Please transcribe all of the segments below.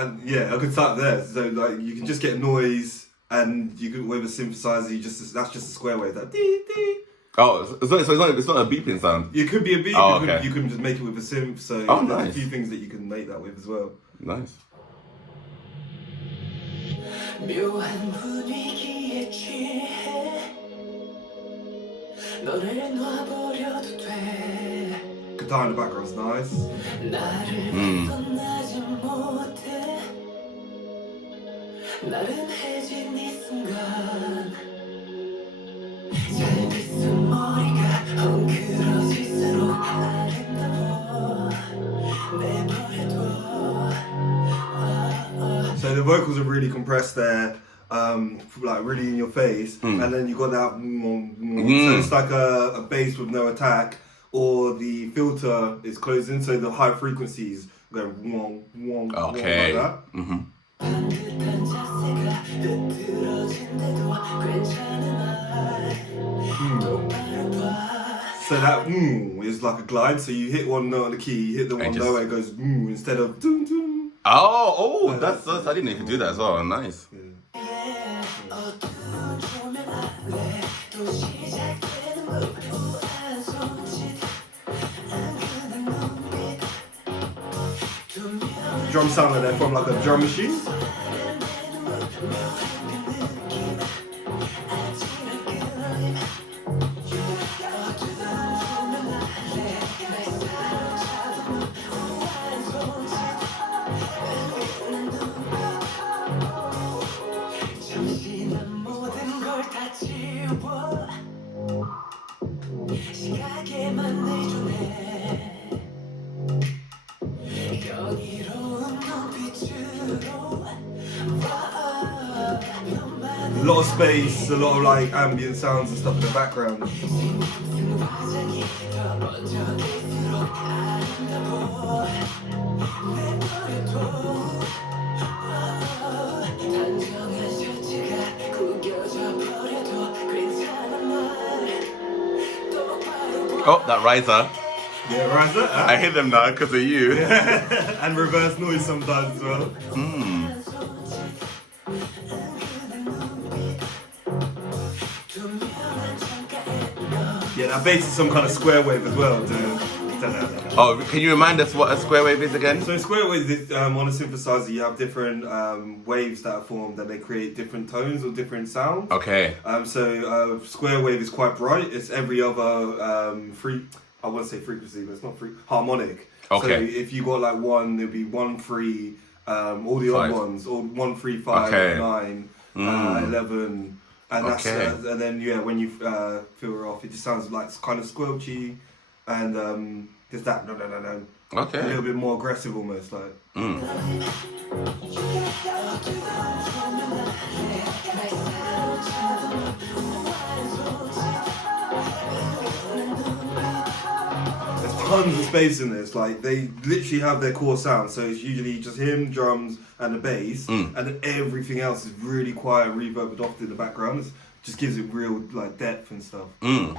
And yeah, I could start there. So like you can just get noise, and you can with a synthesizer. That's just a square wave. That dee dee. Oh, so it's not a beeping sound. It could be a beep. Oh, You can just make it with a synth. So there's a few things that you can make that with as well. Nice. Guitar in the background's nice. So the vocals are really compressed there, like really in your face, and then you got that. So it's like a bass with no attack, or the filter is closing, so the high frequencies go like that. So that is like a glide. So you hit one note on the key, you hit the one note, it goes instead of doom doom. Oh, that's I didn't know you could do that as well. Nice. Drum sound like they're from like a drum machine. A lot of space, a lot of like ambient sounds and stuff in the background. Oh, that riser. Yeah, riser. I hit them now because of you. And reverse noise sometimes as well. Yeah, that bass is some kind of square wave as well. Oh, can you remind us what a square wave is again? So square wave is on a synthesizer. You have different waves that are formed, and they create different tones or different sounds. Okay. So square wave is quite bright. It's every other I want to say frequency, but it's not harmonic. Okay. So if you got like one, there'd be 1, 3, all the odd ones, or 1, 3, 5, 9, 11. And that's and then when you feel her off, it just sounds like it's kind of squelchy, and just that no. Okay. A little bit more aggressive, almost like. There's tons of space in this. Like they literally have their core sound, so it's usually just him, drums, and the bass, and then everything else is really quiet, reverbed off in the background. It just gives it real like depth and stuff. So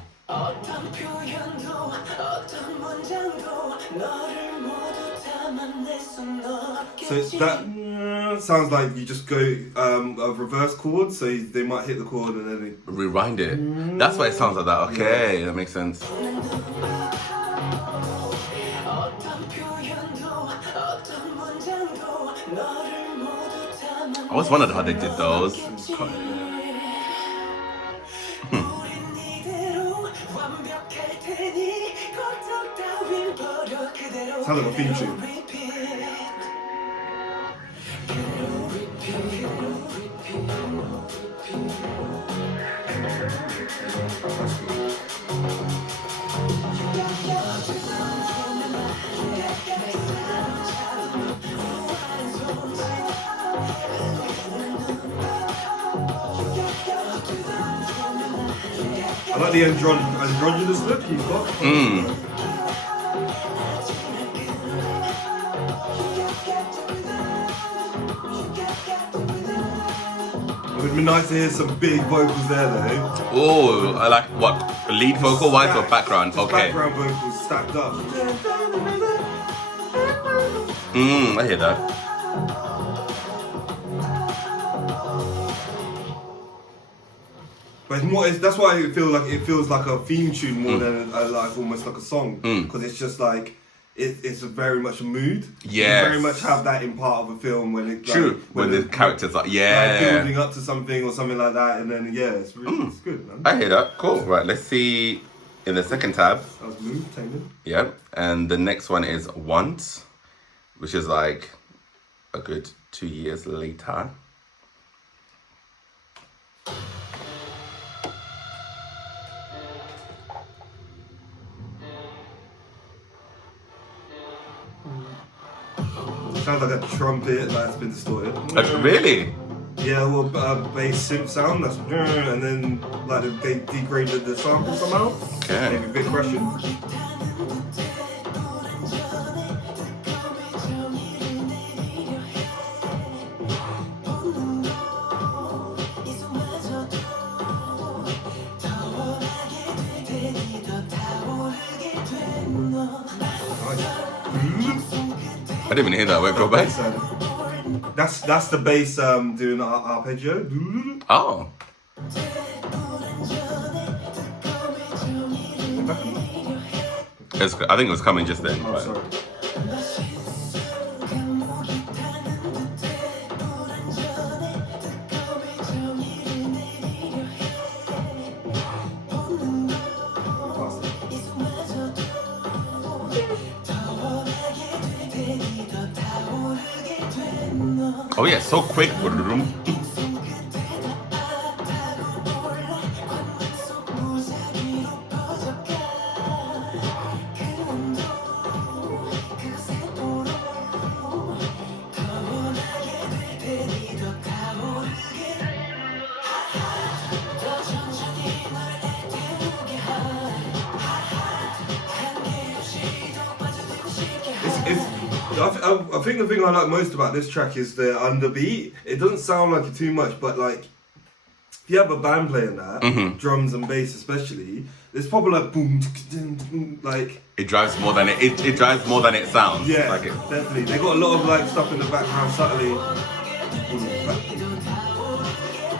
that sounds like you just go a reverse chord, so they might hit the chord and then rewind it. That's why it sounds like that. Okay, that makes sense. I always wondered how they did those. Sounds like a theme tune. I like the androgynous look you've got. It would be nice to hear some big vocals there though. Oh, I like what? Lead vocal wise or background? Just Okay. background vocals stacked up. I hear that. But it's more. That's why it feels like a theme tune more than like almost like a song, because it's just like it's very much a mood. Yeah, you very much have that in part of a film when it true when the characters are building up to something or something like that, and then it's really it's good, man. I hear that. Cool. Right, let's see in the second tab. That was Move, Taemin. Yeah, and the next one is Want, which is like a good 2 years later. Sounds like a trumpet that's been distorted. Really? Yeah, well, bass synth sound, that's and then like they degraded the sample somehow. Okay. Maybe a bit crushing. I didn't even hear that. Wait, go back. That's the bass doing arpeggio. Oh. I think it was coming just then. Oh, Right. sorry. Oh yeah, so quick. I think the thing I like most about this track is the underbeat. It doesn't sound like it too much, but like if you have a band playing that, drums and bass especially, it's probably like boom, like It drives more than it drives more than it sounds. yeah, Like it. definitely. They got a lot of like stuff in the background subtly.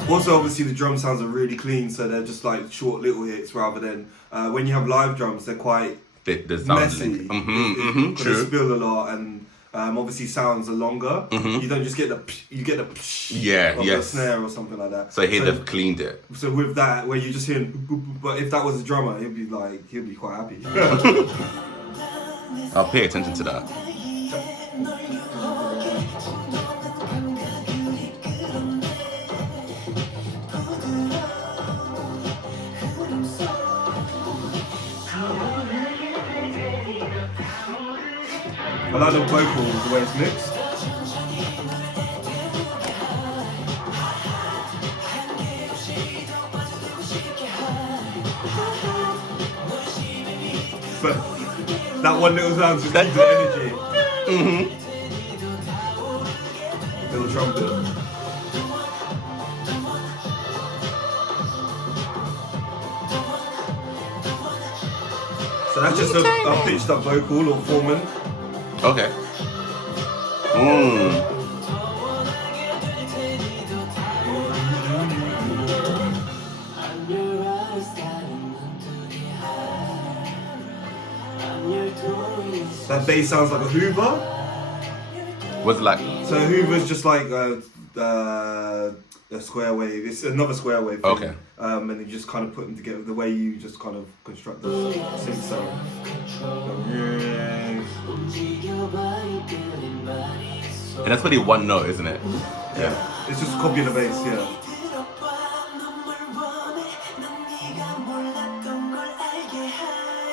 Also, obviously, the drum sounds are really clean, so they're just like short little hits rather than when you have live drums, they're quite The sound messy. link. They True. spill a lot, and obviously sounds are longer. You don't just get the Yeah, of yes. the snare or something like that. So here they've cleaned it. So with that, where you're just hearing, but if that was a drummer, he'd be quite happy. I'll pay attention to that. I like the vocals, the way it's mixed. But that one little sound just gives the energy. Little trumpet. So that's just a pitched up vocal or formant. Okay. That bass sounds like a Hoover. What's it like? So Hoover's just like a square wave. It's another square wave thing. Okay. And you just kind of put them together the way you just kind of construct the synth sound. And that's really one note, isn't it? Yeah. It's just copying the bass, yeah.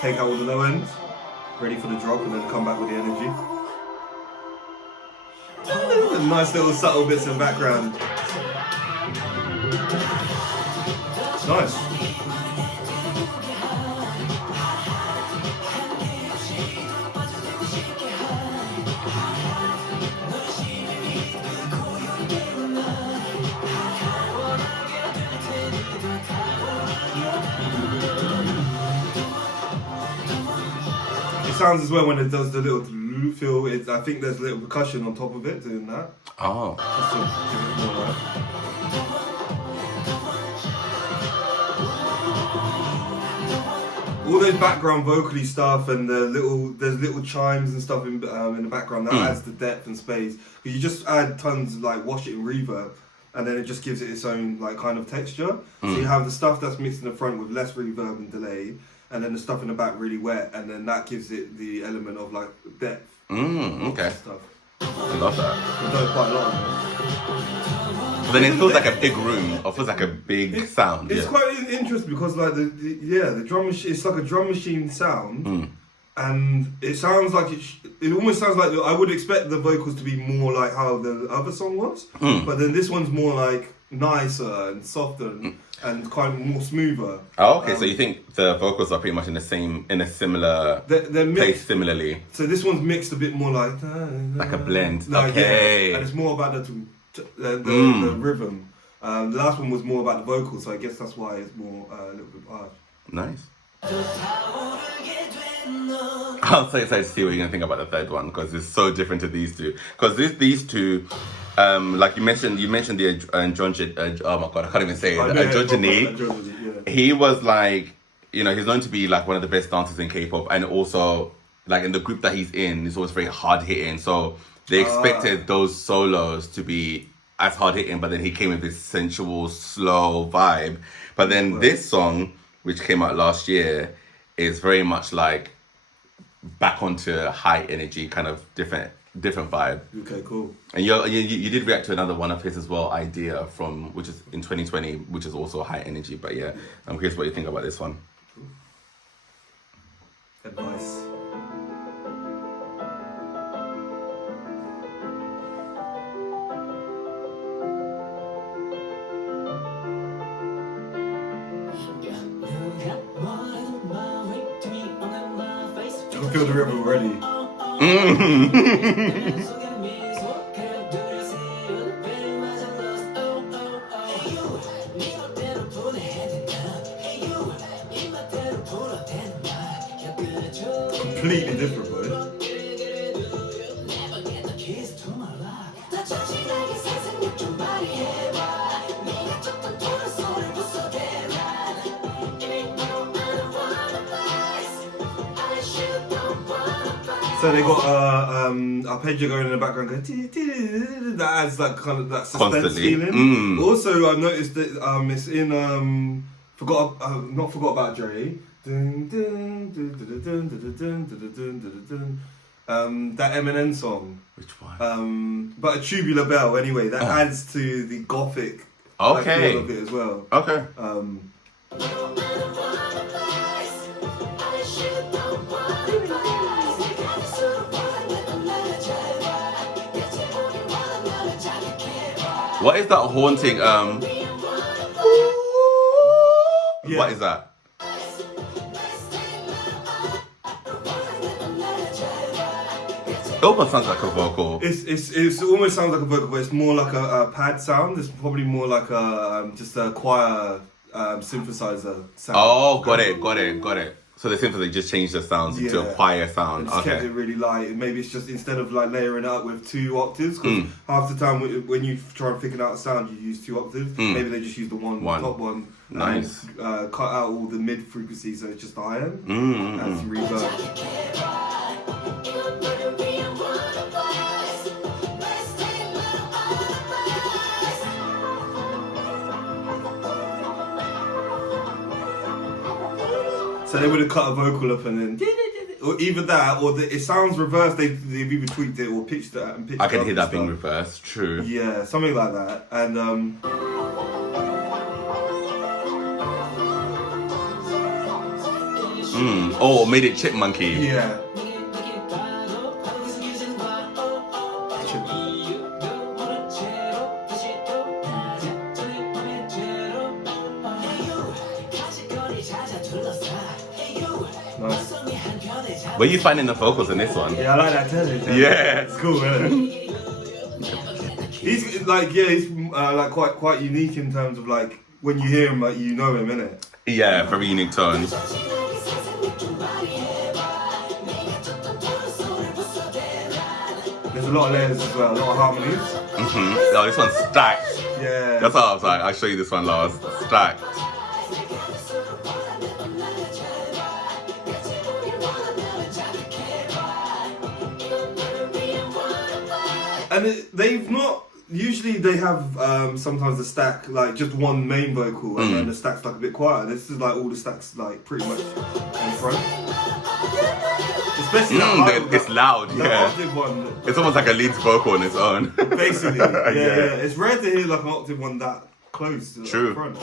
Take out all the low ends, ready for the drop, and then come back with the energy. Nice little subtle bits in the background. Nice. It sounds as well when it does the little feel. I think there's a little percussion on top of it doing that. Oh. Just to give it more life. all those background vocally stuff and there's little chimes and stuff in the background that adds the depth and space. You just add tons like wash it and reverb, and then it just gives it its own like kind of texture. So you have the stuff that's mixed in the front with less reverb and delay, and then the stuff in the back really wet, and then that gives it the element of like depth. Okay. Stuff. I love that. I've done quite a lot of But then it feels like a big room, or feels like a big sound. It's quite interesting because like the drum machine, it's like a drum machine sound, and it sounds like it almost sounds like I would expect the vocals to be more like how the other song was, but then this one's more like nicer and softer and kind of more smoother. Oh, okay. So you think the vocals are pretty much in a similar they're mixed, place similarly? So this one's mixed a bit more like a blend. No, Okay. yeah. And it's more about the rhythm. The last one was more about the vocals, so I guess that's why it's more a little bit harsh. Nice. I'm so excited to see what you're gonna think about the third one because it's so different to these two. Because these two, like you mentioned the androgyny. Oh my god, I can't even say it. Androgyny. He was like, he's known to be like one of the best dancers in K-pop, and also like in the group that he's in, it's always very hard hitting. So they expected those solos to be as hard hitting, but then he came with this sensual, slow vibe. But then this song, which came out last year, is very much like back onto high energy, kind of different vibe. Okay, cool. And you did react to another one of his as well, Idea, which is in 2020, which is also high energy. But yeah, I'm curious what you think about this one. Advice. I can feel the rhythm already. Completely different, bro. So they got arpeggio going in the background, going that adds that kind of that suspense Constantly. feeling. Also, I've noticed that it's in not forgot about Dre. That Eminem song. Which one? But a tubular bell. Anyway, that adds to the gothic feel of it as well. Okay. What is that haunting? What is that? It almost sounds like a vocal. It almost sounds like a vocal, but it's more like a pad sound. It's probably more like just a choir synthesizer sound. Oh, got it. So they simply just changed the sounds into a choir sound. Just kept it really light. Maybe it's just instead of like layering it up with 2 octaves, because half the time when you try to figure out a sound, you use 2 octaves. Maybe they just use the top one. Nice. And, cut out all the mid frequencies, so it's just the high end. And some reverb. So they would have cut a vocal up and then, or either that, or it sounds reversed. They've either tweaked it or pitched it and pitched it. I can up hear and that being stuff. reversed. True. Yeah, something like that. And Oh, made it chipmunky. yeah. Nice. Where are you finding the vocals in this one? Yeah, I like that too. Yeah. It's cool, isn't it? He's like, he's like quite unique in terms of like when you hear him, like you know him, innit? Yeah, very unique tone. There's a lot of layers as well, a lot of harmonies. Oh, this one's stacked. Yeah. That's how I was like, I'll show you this one last. Stacked. they've not. Usually they have sometimes the stack like just one main vocal and then the stack's like a bit quieter. This is like all the stacks like pretty much in front. Especially it's loud, the octave one. It's almost like a lead vocal on its own. Basically, yeah. It's rare to hear like an octave one that close to True. the front.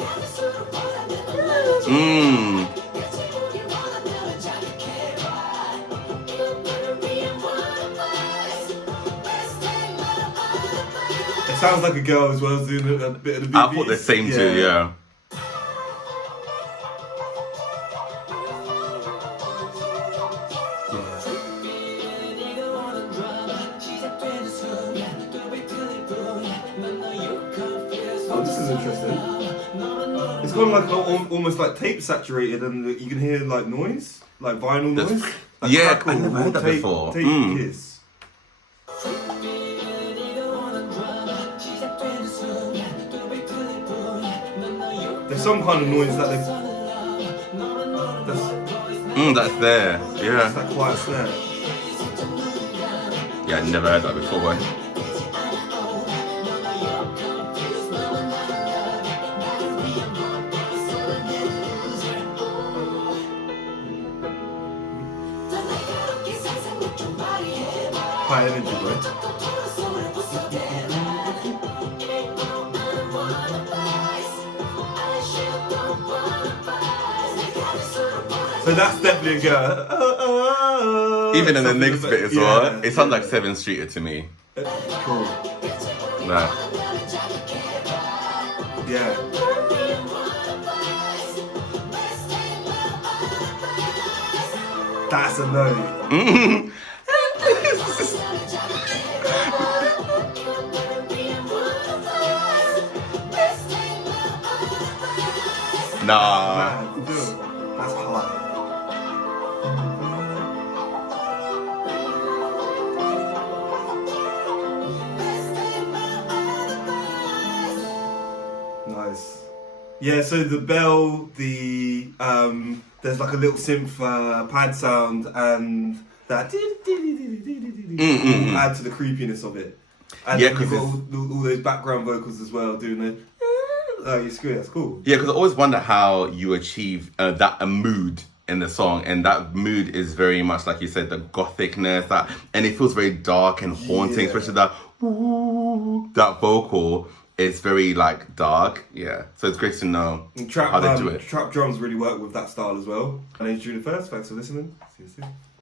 It sounds like a girl as well as doing a bit of the I thought the same too, yeah. Oh, this is interesting. It's got like almost like tape saturated, and you can hear like noise, like vinyl noise. Like Yeah, crackle I never heard or that tape, before. Tape kiss. There's some kind of noise that That's there. that's Yeah. that quiet snare. Yeah, I never heard that before. Boy. High energy, bro. So that's definitely a girl. Even in the Something next like- bit as well, it sounds like 7th Streeter to me. Cool. Nah. Yeah. That's a note. Nah. Man, dude, that's hard. Nice. Yeah, so the bell, there's like a little synth pad sound, and that add to the creepiness of it. And Yeah, then you've 'cause got all those background vocals as well doing the. Oh, it's good. That's cool. Yeah, because I always wonder how you achieve a mood in the song, and that mood is very much like you said, the gothicness, and it feels very dark and haunting, Yeah. especially that vocal. It's very like dark, yeah. So it's great to know And trap, how they do it. trap drums really work with that style as well. My name's Junior First. Thanks for listening. See you soon.